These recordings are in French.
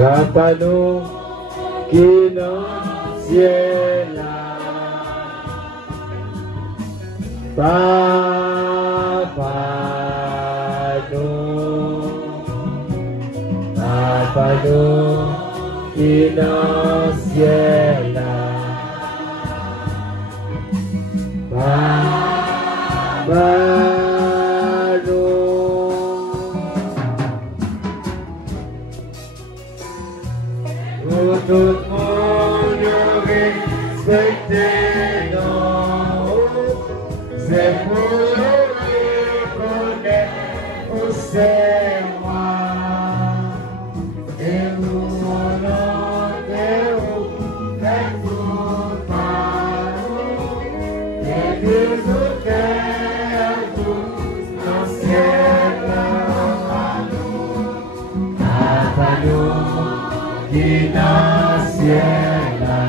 Papa nous qui dans le ciel là. Papa nous qui dans le ciel là. Papa nous tout le monde respecte nous, c'est pour nous reconnaître où c'est moi. Et nous honorons avec tout par et nous autres tous dans le ciel Papa nous qui dans le ciel là.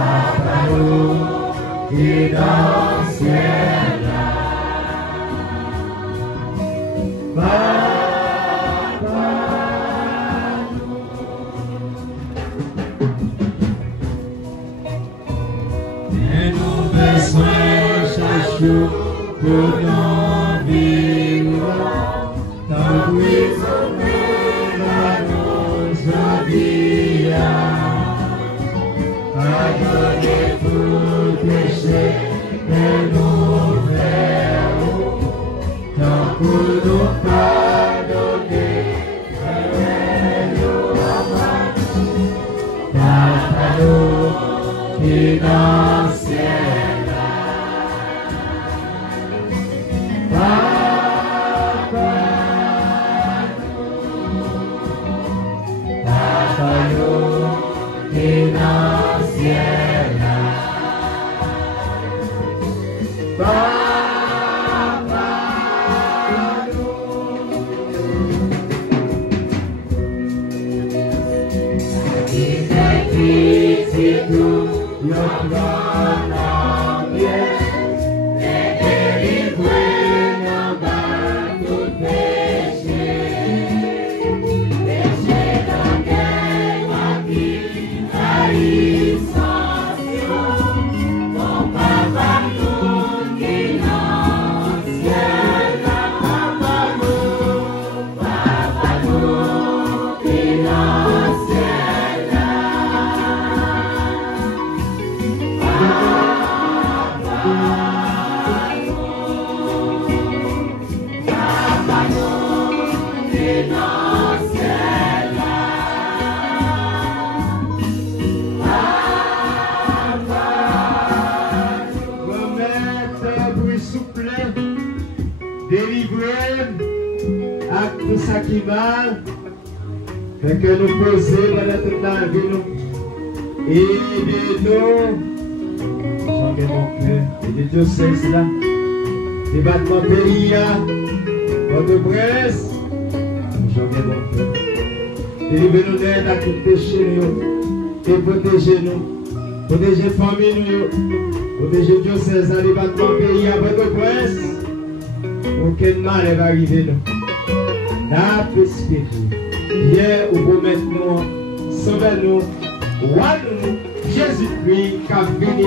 Papa nous qui dans le ciel là. Papa et nous besoin chaque jour pour nous vivre dans prisonnier à nos journées. Pardonnez tout péché et nous faisons tant pour nous pardonner. Papa nous qui dans le ciel là. Papa nous qui dans le ciel là. Papa nous qui fait ici tout le plan en bien et délivrer nos bas tout péché. Péché d'orgueil, moi qui haïs mon papa nous qui dans le ciel là. Papa nous qui dans le ciel là. Papa nous qui dans le ciel là. Remettre bruit souple, délivrer à tout ça qui mal, fait que nous poser pendant toute la vie nous. Aidez-nous, j'en ai mon cœur, aidez-nous c'est là, débattement pays, Port-au-Prince, j'en ai mon cœur. Délivrez-nous d'aide à tout péché, et protégez-nous, protégez famille, protégez diocèse, débattement pays, Port-au-Prince, aucun mal va arriver nous. La prospérité, hier ou promettez-nous, sauvez-nous, roi nous, Jésus-Christ, qui a venu